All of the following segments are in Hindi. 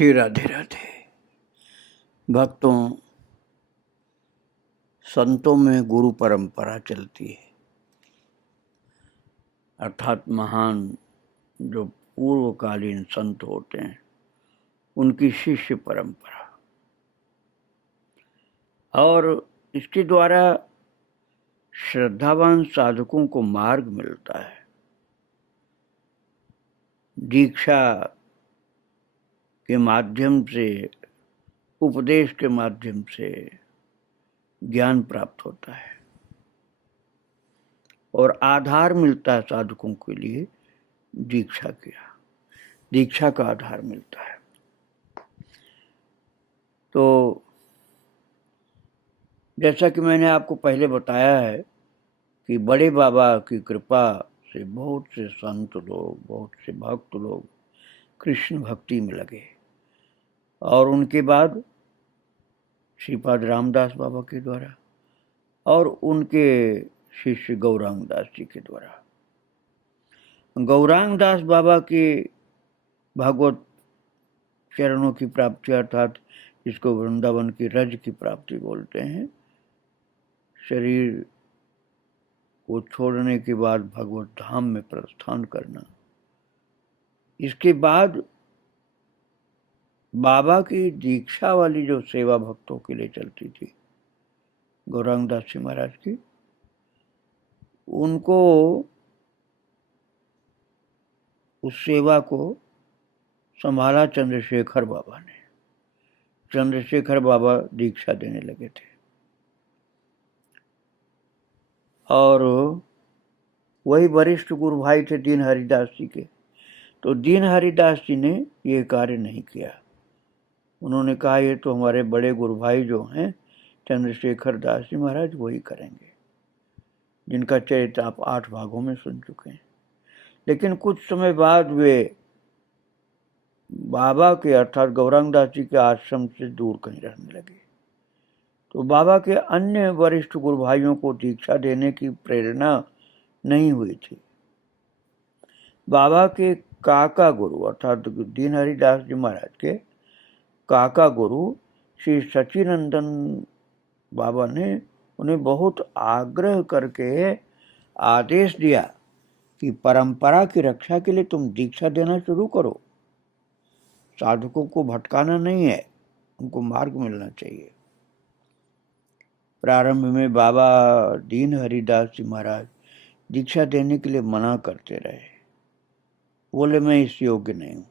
श्री राधे राधे। भक्तों, संतों में गुरु परंपरा चलती है, अर्थात महान जो पूर्वकालीन संत होते हैं उनकी शिष्य परंपरा, और इसके द्वारा श्रद्धावान साधकों को मार्ग मिलता है। दीक्षा के माध्यम से, उपदेश के माध्यम से ज्ञान प्राप्त होता है और आधार मिलता है साधकों के लिए। दीक्षा का आधार मिलता है। तो जैसा कि मैंने आपको पहले बताया है कि बड़े बाबा की कृपा से बहुत से संत लोग, बहुत से भक्त लोग कृष्ण भक्ति में लगे, और उनके बाद श्रीपाद रामदास बाबा के द्वारा और उनके शिष्य गौरांग दास जी के द्वारा। गौरांग दास बाबा के भागवत चरणों की प्राप्ति, अर्थात इसको वृंदावन की रज की प्राप्ति बोलते हैं। शरीर को छोड़ने के बाद भगवत धाम में प्रस्थान करना। इसके बाद बाबा की दीक्षा वाली जो सेवा भक्तों के लिए चलती थी, गौरांग दास जी महाराज की, उनको उस सेवा को संभाला चंद्रशेखर बाबा ने। चंद्रशेखर बाबा दीक्षा देने लगे थे और वही वरिष्ठ गुरु भाई थे दीन हरिदास जी के। तो दीन हरिदास जी ने ये कार्य नहीं किया। उन्होंने कहा ये तो हमारे बड़े गुरु भाई जो हैं चंद्रशेखर दास जी महाराज वही करेंगे, जिनका चरित्र आप 8 भागों में सुन चुके हैं। लेकिन कुछ समय बाद वे बाबा के, अर्थात गौरांग दास जी के आश्रम से दूर कहीं रहने लगे। तो बाबा के अन्य वरिष्ठ गुरु भाइयों को दीक्षा देने की प्रेरणा नहीं हुई थी। बाबा के काका गुरु, अर्थात दीन हरिदास जी महाराज के काका गुरु श्री सचिनंदन बाबा ने उन्हें बहुत आग्रह करके आदेश दिया कि परंपरा की रक्षा के लिए तुम दीक्षा देना शुरू करो। साधकों को भटकाना नहीं है, उनको मार्ग मिलना चाहिए। प्रारंभ में बाबा दीन हरिदास जी महाराज दीक्षा देने के लिए मना करते रहे, बोले मैं इस योग्य नहीं हूं।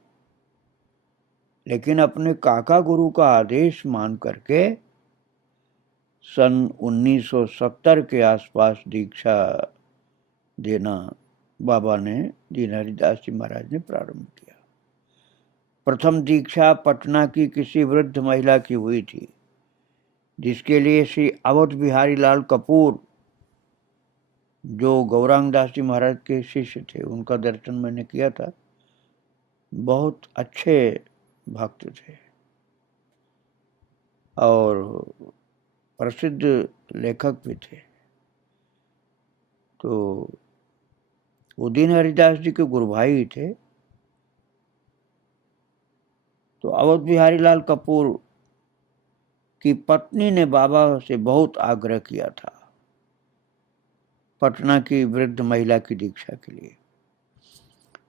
लेकिन अपने काका गुरु का आदेश मान करके सन 1970 के आसपास दीक्षा देना बाबा ने, दीन हरिदास जी महाराज ने प्रारंभ किया। प्रथम दीक्षा पटना की किसी वृद्ध महिला की हुई थी, जिसके लिए श्री अवध बिहारी लाल कपूर, जो गौरांग दास जी महाराज के शिष्य थे, उनका दर्शन मैंने किया था। बहुत अच्छे भक्त थे और प्रसिद्ध लेखक भी थे। तो वो दीन हरिदास जी के गुरु भाई थे। तो अवध बिहारी लाल कपूर की पत्नी ने बाबा से बहुत आग्रह किया था पटना की वृद्ध महिला की दीक्षा के लिए।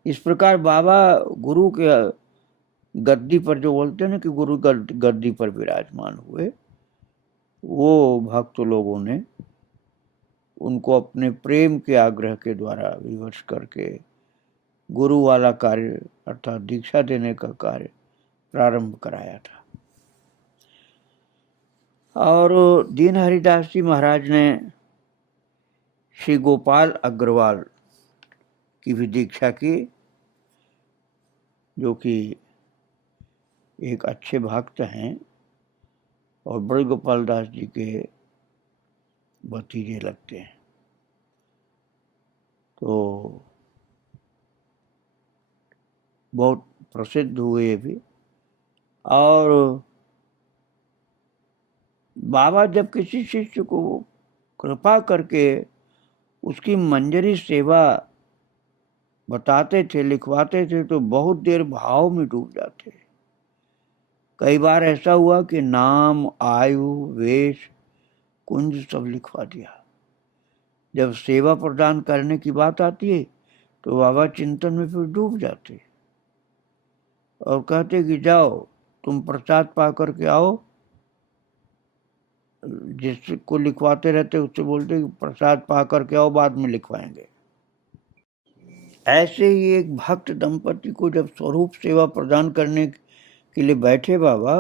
इस प्रकार बाबा गुरु के गद्दी पर, जो बोलते हैं ना कि गुरु गद्दी पर विराजमान हुए, वो भक्त लोगों ने उनको अपने प्रेम के आग्रह के द्वारा विवश करके गुरु वाला कार्य, अर्थात दीक्षा देने का कार्य प्रारंभ कराया था। और दीन हरिदास जी महाराज ने श्री गोपाल अग्रवाल की भी दीक्षा की, जो कि एक अच्छे भक्त हैं और बड़े गोपाल दास जी के भतीजे लगते हैं। तो बहुत प्रसिद्ध हुए भी। और बाबा जब किसी शिष्य को कृपा करके उसकी मंजरी सेवा बताते थे, लिखवाते थे, तो बहुत देर भाव में डूब जाते। कई बार ऐसा हुआ कि नाम, आयु, वेश, कुंज सब लिखवा दिया। जब सेवा प्रदान करने की बात आती है तो बाबा चिंतन में फिर डूब जाते और कहते कि जाओ तुम प्रसाद पा करके आओ। जिसको लिखवाते रहते उससे बोलते कि प्रसाद पा करके आओ, बाद में लिखवाएंगे। ऐसे ही एक भक्त दंपति को जब स्वरूप सेवा प्रदान करने के लिए बैठे बाबा,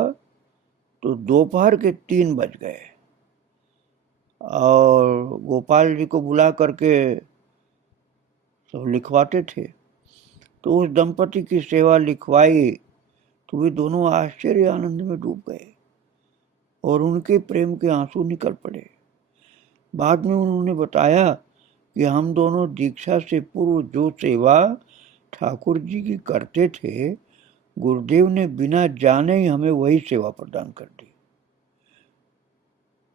तो दोपहर के 3 बज गए और गोपाल जी को बुला करके सब लिखवाते थे। तो उस दंपति की सेवा लिखवाई तो वे दोनों आश्चर्य आनंद में डूब गए और उनके प्रेम के आंसू निकल पड़े। बाद में उन्होंने बताया कि हम दोनों दीक्षा से पूर्व जो सेवा ठाकुर जी की करते थे, गुरुदेव ने बिना जाने ही हमें वही सेवा प्रदान कर दी।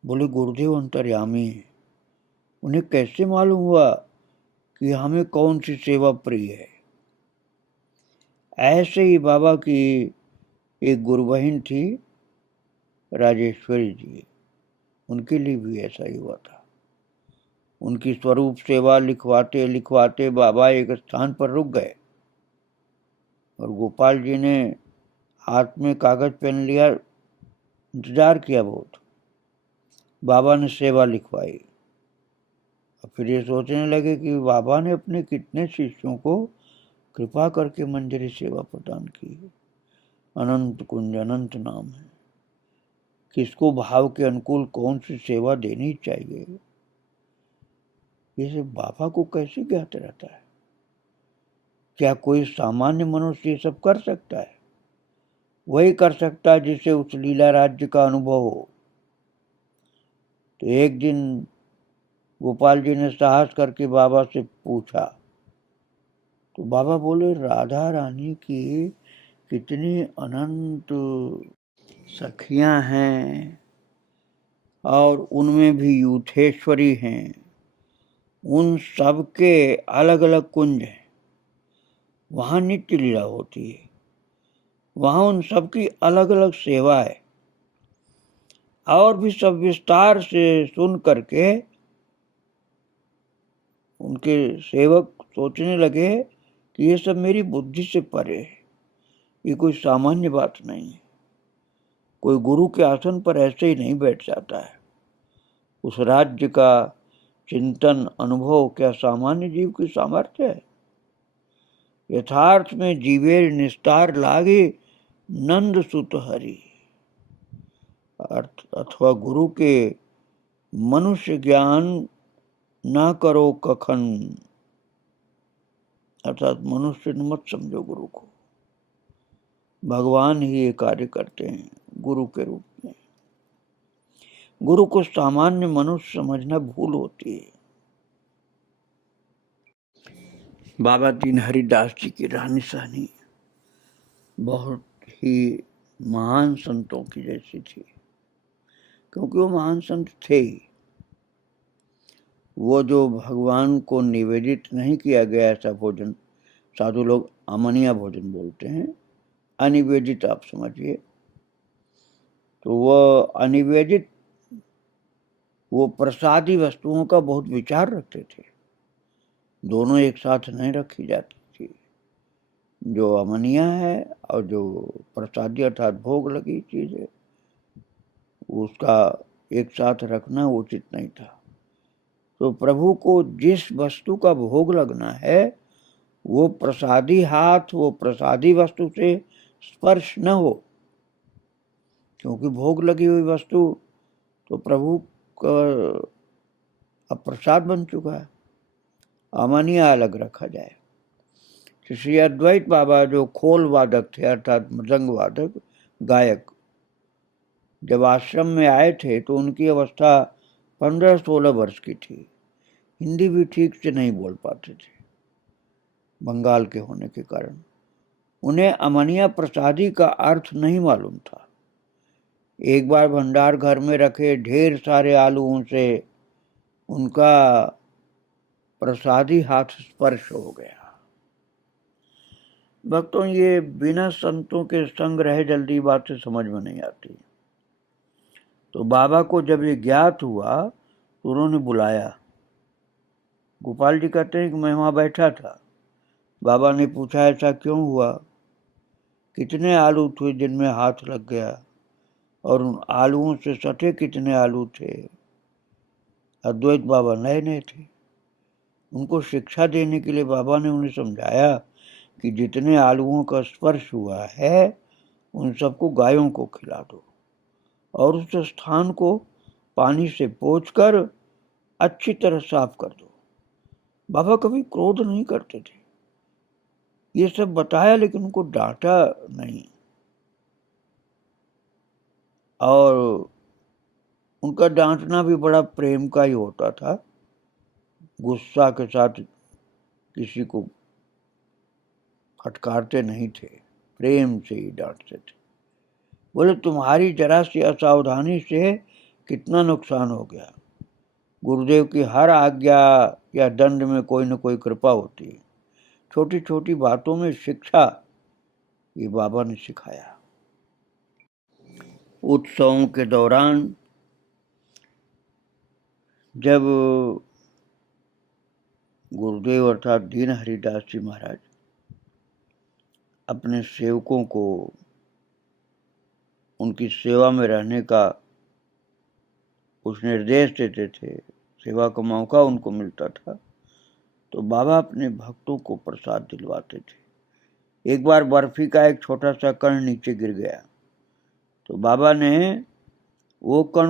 बोले गुरुदेव अंतर्यामी है, उन्हें कैसे मालूम हुआ कि हमें कौन सी सेवा प्रिय है। ऐसे ही बाबा की एक गुरु बहन थी राजेश्वरी जी, उनके लिए भी ऐसा ही हुआ था। उनकी स्वरूप सेवा लिखवाते लिखवाते बाबा एक स्थान पर रुक गए और गोपाल जी ने हाथ में कागज पेन लिया, इंतजार किया बहुत। बाबा ने सेवा लिखवाई। फिर ये सोचने लगे कि बाबा ने अपने कितने शिष्यों को कृपा करके मंजरी सेवा प्रदान की है। अनंत कुंज अनंत नाम है, किसको भाव के अनुकूल कौन सी सेवा देनी चाहिए, ये सब बाबा को कैसे ज्ञात रहता है। क्या कोई सामान्य मनुष्य ये सब कर सकता है? वही कर सकता है जिसे उस लीला राज्य का अनुभव हो। तो एक दिन गोपाल जी ने साहस करके बाबा से पूछा, तो बाबा बोले राधा रानी की कितनी अनंत सखियां हैं और उनमें भी यूथेश्वरी हैं। उन सब के अलग अलग कुंज हैं, वहां नित्य लीला होती है, वहां उन सब की अलग अलग सेवा है। और भी सब विस्तार से सुन करके उनके सेवक सोचने लगे कि ये सब मेरी बुद्धि से परे है, ये कोई सामान्य बात नहीं है। कोई गुरु के आसन पर ऐसे ही नहीं बैठ जाता है। उस राज्य का चिंतन अनुभव क्या सामान्य जीव की सामर्थ्य है? यथार्थ में जीवेर निस्तार लागे नंद सुत हरि, अथवा गुरु के मनुष्य ज्ञान ना करो कखन, अर्थात मनुष्य मत समझो गुरु को, भगवान ही ये कार्य करते हैं गुरु के रूप में। गुरु को सामान्य मनुष्य समझना भूल होती है। बाबा दीन हरिदास जी की रहनी सहनी बहुत ही महान संतों की जैसी थी, क्योंकि वो महान संत थे ही। वो जो भगवान को निवेदित नहीं किया गया ऐसा भोजन, साधु लोग अमनिया भोजन बोलते हैं, अनिवेदित आप समझिए, तो वह अनिवेदित, वो प्रसादी वस्तुओं का बहुत विचार रखते थे। दोनों एक साथ नहीं रखी जाती थी। जो अमनिया है और जो प्रसादी अर्थात भोग लगी चीज है, उसका एक साथ रखना उचित नहीं था। तो प्रभु को जिस वस्तु का भोग लगना है वो प्रसादी हाथ, वो प्रसादी वस्तु से स्पर्श न हो, क्योंकि भोग लगी हुई वस्तु तो प्रभु का अब प्रसाद बन चुका है। अमानिया अलग रखा जाए। श्री अद्वैत बाबा जो खोल वादक थे अर्थात मृदंग वादक गायक, जब आश्रम में आए थे तो उनकी अवस्था 15-16 वर्ष की थी। हिंदी भी ठीक से नहीं बोल पाते थे बंगाल के होने के कारण। उन्हें अमनिया प्रसादी का अर्थ नहीं मालूम था। एक बार भंडार घर में रखे ढेर सारे आलूओं से उनका प्रसादी हाथ स्पर्श हो गया। भक्तों, ये बिना संतों के संग रहे जल्दी बातें समझ में नहीं आती। तो बाबा को जब ये ज्ञात हुआ तो उन्होंने बुलाया। गोपाल जी कहते हैं कि मैं वहां बैठा था। बाबा ने पूछा, ऐसा क्यों हुआ? कितने आलू थे जिनमें हाथ लग गया, और उन आलूओं से सटे कितने आलू थे? अद्वैत बाबा नए नए थे। उनको शिक्षा देने के लिए बाबा ने उन्हें समझाया कि जितने आलूओं का स्पर्श हुआ है उन सबको गायों को खिला दो, और उस स्थान को पानी से पोंछकर अच्छी तरह साफ कर दो। बाबा कभी क्रोध नहीं करते थे। ये सब बताया लेकिन उनको डांटा नहीं, और उनका डांटना भी बड़ा प्रेम का ही होता था। गुस्सा के साथ किसी को फटकारते नहीं थे, प्रेम से ही डांटते थे। बोले, तुम्हारी जरा सी असावधानी से कितना नुकसान हो गया। गुरुदेव की हर आज्ञा या दंड में कोई न कोई कृपा होती है। छोटी छोटी बातों में शिक्षा ये बाबा ने सिखाया। उत्सवों के दौरान जब गुरुदेव अर्थात दीन हरिदास जी महाराज अपने सेवकों को उनकी सेवा में रहने का कुछ निर्देश देते थे, सेवा का मौका उनको मिलता था, तो बाबा अपने भक्तों को प्रसाद दिलवाते थे। एक बार बर्फी का एक छोटा सा कण नीचे गिर गया, तो बाबा ने वो कण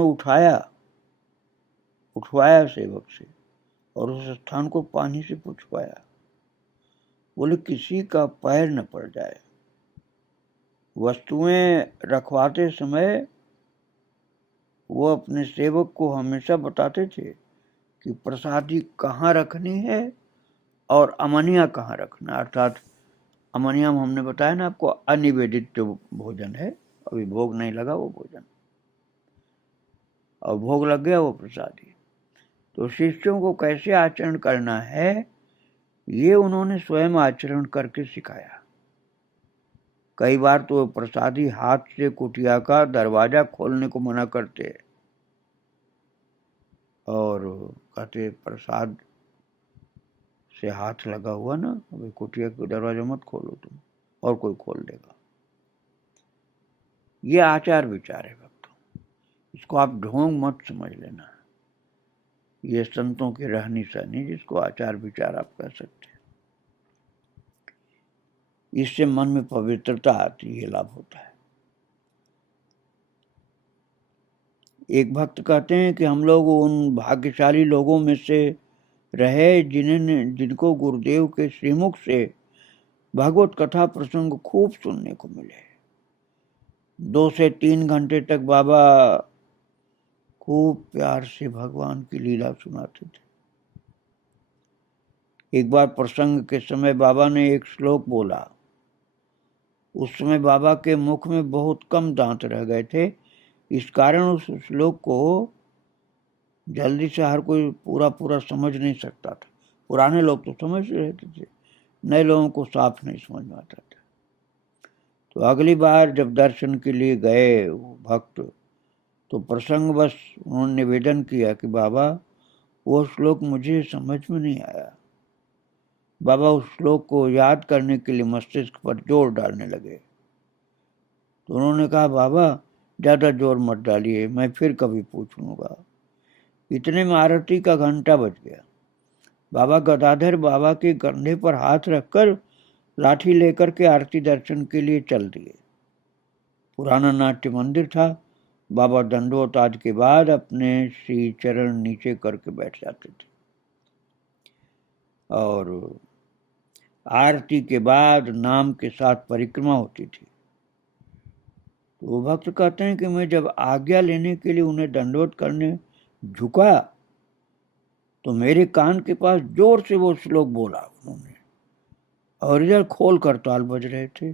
उठवाया सेवक से, और उस स्थान को पानी से पुछवाया। बोले, किसी का पैर न पड़ जाए। वस्तुएं रखवाते समय वो अपने सेवक को हमेशा बताते थे कि प्रसादी कहाँ रखनी है और अमनिया कहाँ रखना। अर्थात अमनिया हमने बताया ना आपको, अनिवेदित जो भोजन है, अभी भोग नहीं लगा वो भोजन, और भोग लग गया वो प्रसादी। तो शिष्यों को कैसे आचरण करना है ये उन्होंने स्वयं आचरण करके सिखाया। कई बार तो प्रसादी हाथ से कुटिया का दरवाजा खोलने को मना करते, और कहते प्रसाद से हाथ लगा हुआ ना, अभी कुटिया का दरवाजा मत खोलो तुम, और कोई खोल देगा। ये आचार विचार है भक्तों, इसको आप ढोंग मत समझ लेना। ये संतों की रहनी सहनी, जिसको आचार विचार आप कह सकते हैं। इससे मन में पवित्रता आती है, लाभ होता है। एक भक्त कहते हैं कि हम लोग उन भाग्यशाली लोगों में से रहे जिनको गुरुदेव के श्रीमुख से भागवत कथा प्रसंग खूब सुनने को मिले। 2 से 3 घंटे तक बाबा खूब प्यार से भगवान की लीला सुनाते थे। एक बार प्रसंग के समय बाबा ने एक श्लोक बोला। उस समय बाबा के मुख में बहुत कम दांत रह गए थे, इस कारण उस श्लोक को जल्दी से हर कोई पूरा समझ नहीं सकता था। पुराने लोग तो समझ रहते थे, नए लोगों को साफ नहीं समझ में आता था। तो अगली बार जब दर्शन के लिए गए वो भक्त, तो प्रसंग बस उन्होंने निवेदन किया कि बाबा वो श्लोक मुझे समझ में नहीं आया। बाबा उस श्लोक को याद करने के लिए मस्तिष्क पर जोर डालने लगे। तो उन्होंने कहा, बाबा ज्यादा जोर मत डालिए, मैं फिर कभी पूछ लूंगा। इतने में आरती का घंटा बज गया। बाबा गदाधर बाबा के कंधे पर हाथ रखकर लाठी लेकर के आरती दर्शन के लिए चल दिए। पुराना नाट्य मंदिर था। बाबा दंडवत आदि के बाद अपने श्री चरण नीचे करके बैठ जाते थे, और आरती के बाद नाम के साथ परिक्रमा होती थी। तो वो भक्त कहते हैं कि मैं जब आज्ञा लेने के लिए उन्हें दंडवत करने झुका तो मेरे कान के पास जोर से वो श्लोक बोला उन्होंने, और इधर खोल कर ताल बज रहे थे।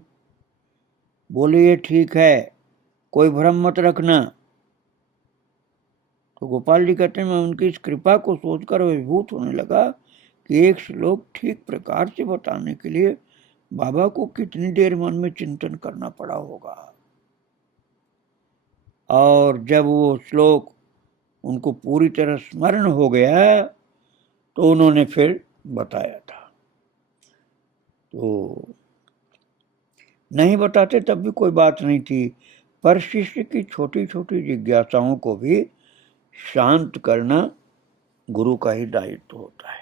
बोले, ये ठीक है, कोई भ्रम मत रखना। तो गोपाल जी कहते हैं मैं उनकी इस कृपा को सोचकर अभिभूत होने लगा कि एक श्लोक ठीक प्रकार से बताने के लिए बाबा को कितनी देर मन में चिंतन करना पड़ा होगा। और जब वो श्लोक उनको पूरी तरह स्मरण हो गया तो उन्होंने फिर बताया था। तो नहीं बताते तब भी कोई बात नहीं थी, पर शिष्य की छोटी छोटी जिज्ञासाओं को भी शांत करना गुरु का ही दायित्व होता है।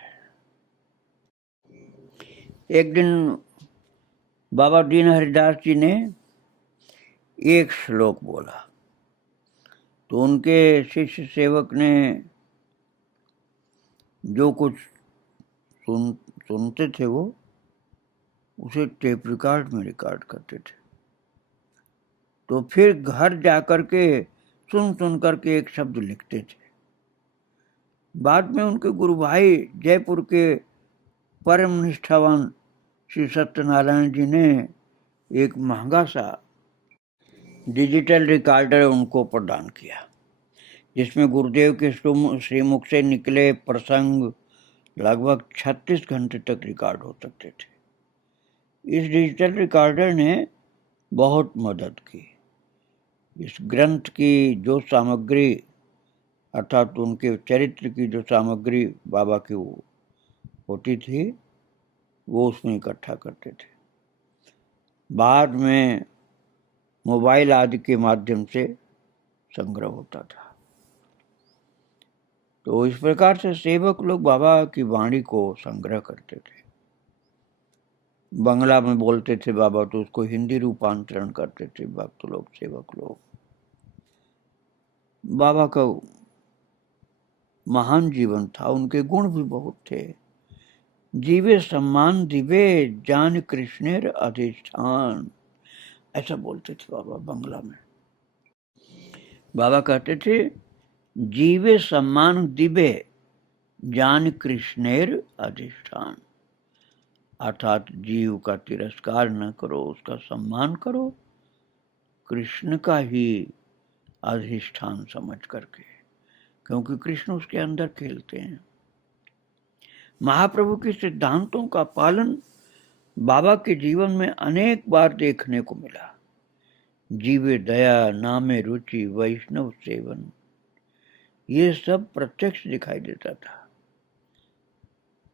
एक दिन बाबा दीन हरिदास जी ने एक श्लोक बोला तो उनके शिष्य सेवक ने जो कुछ सुनते थे वो उसे टेप रिकॉर्ड में रिकॉर्ड करते थे। तो फिर घर जाकर के सुन करके एक शब्द लिखते थे। बाद में उनके गुरु भाई जयपुर के परम निष्ठावान श्री सत्यनारायण जी ने एक महंगा सा डिजिटल रिकॉर्डर उनको प्रदान किया, जिसमें गुरुदेव के श्रीमुख से निकले प्रसंग लगभग 36 घंटे तक रिकॉर्ड हो सकते थे। इस डिजिटल रिकॉर्डर ने बहुत मदद की। इस ग्रंथ की जो सामग्री अर्थात उनके चरित्र की जो सामग्री बाबा की वो होती थी वो उसमें इकट्ठा करते थे। बाद में मोबाइल आदि के माध्यम से संग्रह होता था। तो इस प्रकार से सेवक लोग बाबा की वाणी को संग्रह करते थे। बंगला में बोलते थे बाबा तो उसको हिंदी रूपांतरण करते थे भक्त लोग, सेवक लोग। बाबा का महान जीवन था, उनके गुण भी बहुत थे। जीवे सम्मान दिवे जान कृष्णेर अधिष्ठान, ऐसा बोलते थे बाबा बंगला में। बाबा कहते थे जीवे सम्मान दिवे जान कृष्णेर अधिष्ठान, अर्थात जीव का तिरस्कार न करो, उसका सम्मान करो, कृष्ण का ही अधिष्ठान समझ करके, क्योंकि कृष्ण उसके अंदर खेलते हैं। महाप्रभु के सिद्धांतों का पालन बाबा के जीवन में अनेक बार देखने को मिला। जीवे दया नामे रुचि वैष्णव सेवन, ये सब प्रत्यक्ष दिखाई देता था।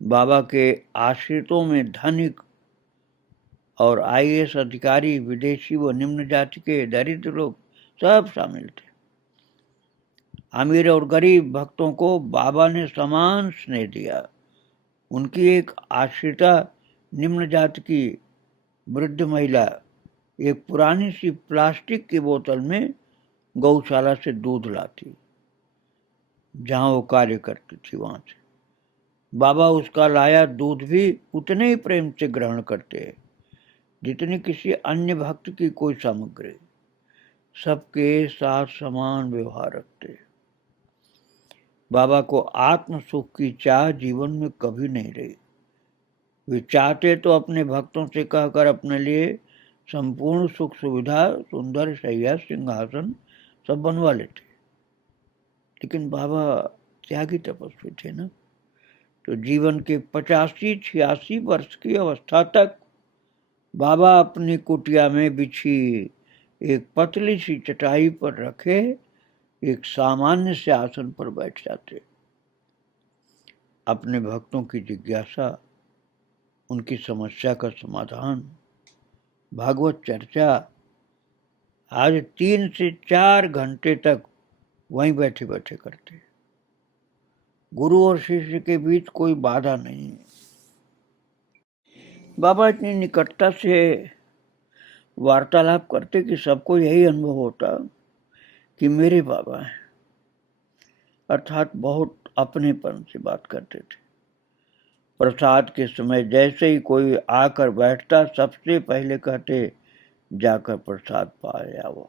बाबा के आश्रितों में धनिक और आईएएस अधिकारी, विदेशी व निम्न जाति के दरिद्र लोग सब शामिल थे। अमीर और गरीब भक्तों को बाबा ने समान स्नेह दिया। उनकी एक आश्रिता निम्न जाति की वृद्ध महिला एक पुरानी सी प्लास्टिक की बोतल में गौशाला से दूध लाती, जहां वो कार्य करती थी वहां से। बाबा उसका लाया दूध भी उतने ही प्रेम से ग्रहण करते जितनी किसी अन्य भक्त की कोई सामग्री। सबके साथ समान व्यवहार रखते। बाबा को आत्म सुख की चाह जीवन में कभी नहीं रही। वे चाहते तो अपने भक्तों से कहकर अपने लिए संपूर्ण सुख सुविधा, सुंदर शैया, सिंहासन सब बनवा लेते, लेकिन बाबा त्यागी तपस्वी थे ना। तो जीवन के 85-86 वर्ष की अवस्था तक बाबा अपनी कुटिया में बिछी एक पतली सी चटाई पर रखे एक सामान्य से आसन पर बैठ जाते। अपने भक्तों की जिज्ञासा, उनकी समस्या का समाधान, भागवत चर्चा, आज 3 से 4 घंटे तक वहीं बैठे बैठे करते। गुरु और शिष्य के बीच कोई बाधा नहीं। बाबा इतनी निकटता से वार्तालाप करते कि सबको यही अनुभव होता कि मेरे बाबा हैं, अर्थात बहुत अपनेपन से बात करते थे। प्रसाद के समय जैसे ही कोई आकर बैठता सबसे पहले कहते जाकर प्रसाद पाए आओ,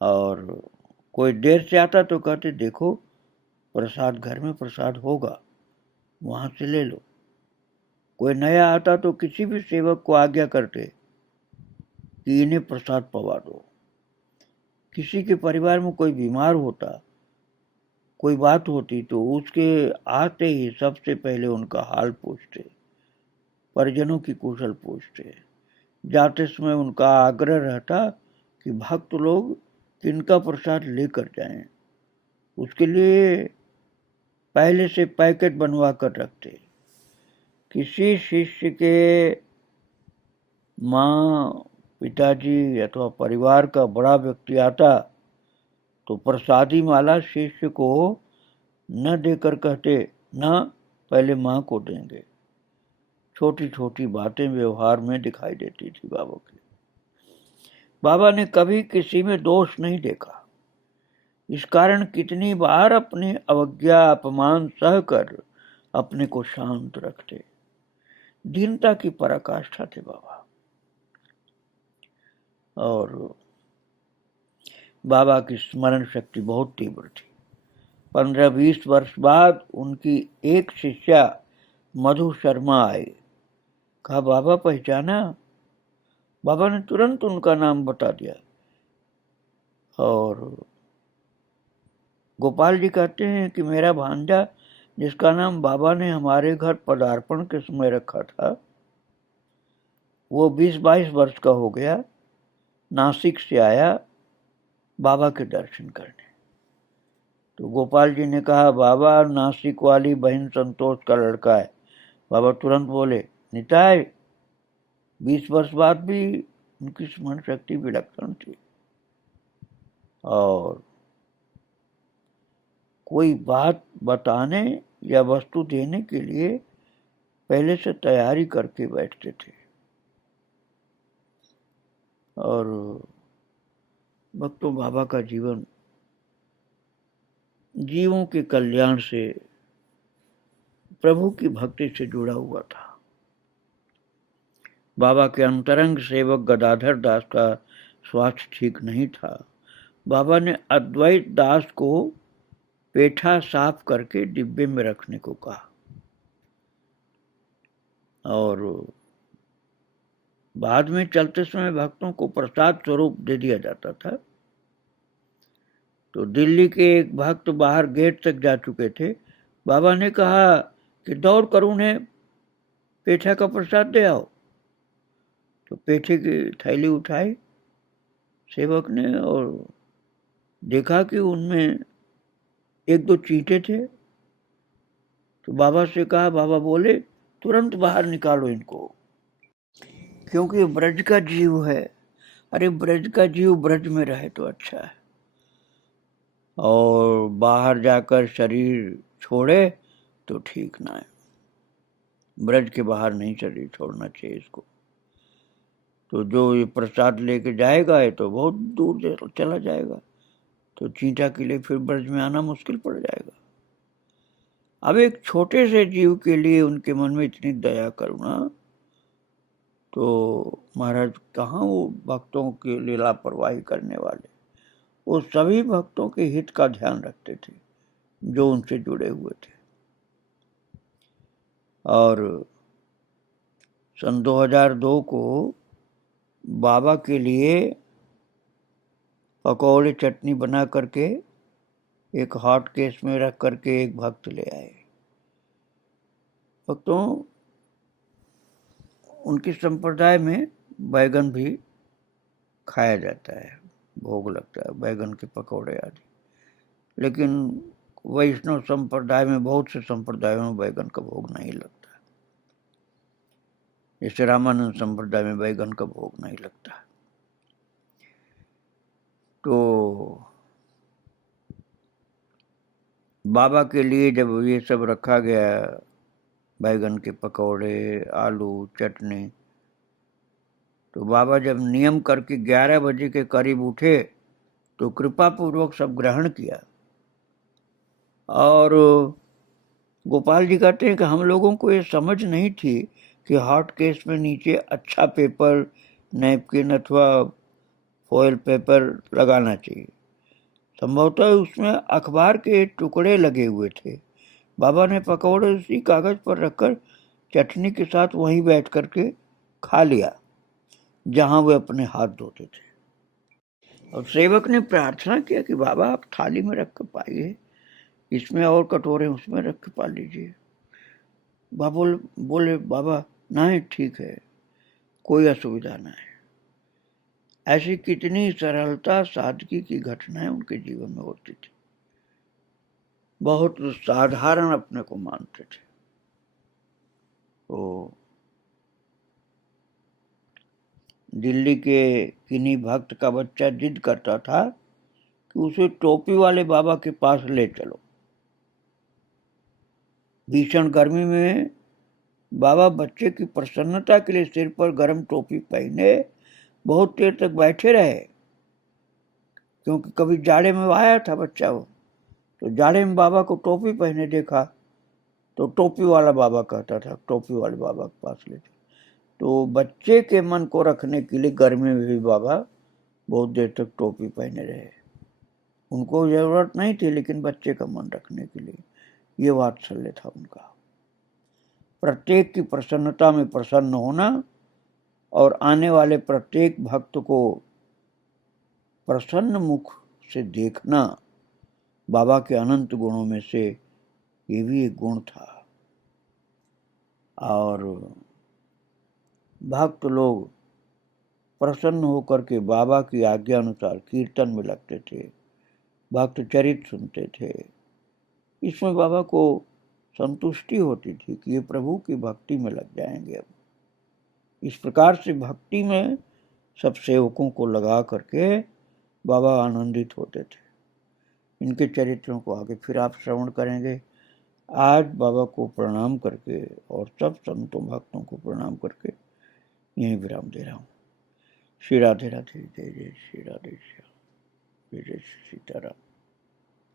और कोई देर से आता तो कहते देखो प्रसाद घर में प्रसाद होगा, वहां से ले लो। कोई नया आता तो किसी भी सेवक को आज्ञा करते कि इन्हें प्रसाद पवा दो। किसी के परिवार में कोई बीमार होता, कोई बात होती तो उसके आते ही सबसे पहले उनका हाल पूछते परिजनों की कुशल पूछते। जाते समय उनका आग्रह रहता कि भक्त लोग किनका प्रसाद लेकर जाएं। उसके लिए पहले से पैकेट बनवा कर रखते। किसी शिष्य के माँ, पिताजी अथवा परिवार का बड़ा व्यक्ति आता तो प्रसादी माला शिष्य को न देकर कहते, ना, पहले माँ को देंगे। छोटी छोटी बातें व्यवहार में दिखाई देती थी बाबा की। बाबा ने कभी किसी में दोष नहीं देखा। इस कारण कितनी बार अपनी अवज्ञा अपमान सहकर अपने को शांत रखते। दीनता की पराकाष्ठा थे बाबा। और बाबा की स्मरण शक्ति बहुत तीव्र थी। 15-20 वर्ष बाद उनकी एक शिष्या मधु शर्मा आई। कहा, बाबा पहचाना? बाबा ने तुरंत उनका नाम बता दिया। और गोपाल जी कहते हैं कि मेरा भांजा, जिसका नाम बाबा ने हमारे घर पदार्पण के समय रखा था, वो 20-22 वर्ष का हो गया। नासिक से आया बाबा के दर्शन करने। तो गोपाल जी ने कहा, बाबा नासिक वाली बहन संतोष का लड़का है। बाबा तुरंत बोले, निताय। 20 वर्ष बाद भी उनकी स्मरण शक्ति विलक्षण थी। और कोई बात बताने या वस्तु देने के लिए पहले से तैयारी करके बैठते थे। और भक्तों, बाबा का जीवन जीवों के कल्याण से, प्रभु की भक्ति से जुड़ा हुआ था। बाबा के अंतरंग सेवक गदाधर दास का स्वास्थ्य ठीक नहीं था। बाबा ने अद्वैत दास को पेठा साफ करके डिब्बे में रखने को कहा। और बाद में चलते समय भक्तों को प्रसाद स्वरूप दे दिया जाता था। तो दिल्ली के एक भक्त बाहर गेट तक जा चुके थे। बाबा ने कहा कि दौड़ कर उन्हें पेठा का प्रसाद दे आओ। तो पेठे की थैली उठाई सेवक ने और देखा कि उनमें 1-2 चींटे थे। तो बाबा से कहा, बाबा बोले, तुरंत बाहर निकालो इनको, क्योंकि ब्रज का जीव है। अरे ब्रज का जीव ब्रज में रहे तो अच्छा है, और बाहर जाकर शरीर छोड़े तो ठीक ना है। ब्रज के बाहर नहीं शरीर छोड़ना चाहिए इसको। तो जो ये प्रसाद लेके जाएगा ये तो बहुत दूर चला जाएगा, तो चींटा के लिए फिर ब्रज में आना मुश्किल पड़ जाएगा। अब एक छोटे से जीव के लिए उनके मन में इतनी दया करुणा, तो महाराज कहाँ वो भक्तों के लिए लापरवाही करने वाले। वो सभी भक्तों के हित का ध्यान रखते थे जो उनसे जुड़े हुए थे। और सन 2002 को बाबा के लिए पकौड़े चटनी बना करके एक हॉट केस में रख करके एक भक्त ले आए। भक्तों, उनकी संप्रदाय में बैगन भी खाया जाता है, भोग लगता है बैगन के पकौड़े आदि। लेकिन वैष्णव संप्रदाय में, बहुत से संप्रदायों में बैगन का भोग नहीं लगता। जैसे रामानंद संप्रदाय में बैगन का भोग नहीं लगता। तो बाबा के लिए जब ये सब रखा गया, बैगन के पकौड़े, आलू, चटनी, तो बाबा जब नियम करके 11 बजे के करीब उठे तो कृपा पूर्वक सब ग्रहण किया। और गोपाल जी कहते हैं कि हम लोगों को ये समझ नहीं थी कि हॉट केस में नीचे अच्छा पेपर, नैपकिन अथवा फॉयल पेपर लगाना चाहिए। संभवतः उसमें अखबार के टुकड़े लगे हुए थे। बाबा ने पकौड़े उसी कागज पर रखकर चटनी के साथ वहीं बैठ करके खा लिया जहां वे अपने हाथ धोते थे। और सेवक ने प्रार्थना किया कि बाबा आप थाली में रख कर पाइए, इसमें और कटोरे उसमें रख के पा लीजिए। बाबा बोले, बाबा नहीं ठीक है, कोई असुविधा नहीं। ऐसी कितनी सरलता सादगी की घटनाएं उनके जीवन में होती थी। बहुत साधारण अपने को मानते थे। तो दिल्ली के किन्हीं भक्त का बच्चा जिद करता था कि उसे टोपी वाले बाबा के पास ले चलो। भीषण गर्मी में बाबा बच्चे की प्रसन्नता के लिए सिर पर गर्म टोपी पहने बहुत देर तक बैठे रहे, क्योंकि कभी जाड़े में आया था बच्चा वो, तो जाड़े में बाबा को टोपी पहने देखा, तो टोपी वाला बाबा कहता था टोपी वाले बाबा के पास ले। तो बच्चे के मन को रखने के लिए गर्मी में भी बाबा बहुत देर तक टोपी पहने रहे। उनको जरूरत नहीं थी, लेकिन बच्चे का मन रखने के लिए ये वात्सल्य था उनका। प्रत्येक की प्रसन्नता में प्रसन्न होना और आने वाले प्रत्येक भक्त को प्रसन्न मुख से देखना बाबा के अनंत गुणों में से ये भी एक गुण था। और भक्त लोग प्रसन्न होकर के बाबा की आज्ञा अनुसार कीर्तन में लगते थे, भक्त चरित सुनते थे। इसमें बाबा को संतुष्टि होती थी कि ये प्रभु की भक्ति में लग जाएंगे। अब इस प्रकार से भक्ति में सब सेवकों को लगा करके बाबा आनंदित होते थे। इनके चरित्रों को आगे फिर आप श्रवण करेंगे। आज बाबा को प्रणाम करके और सब संतों भक्तों को प्रणाम करके यहीं विराम दे रहा हूँ। श्री राधे राधे, जय जय श्री राधे श्याम, जय जय सीताराम।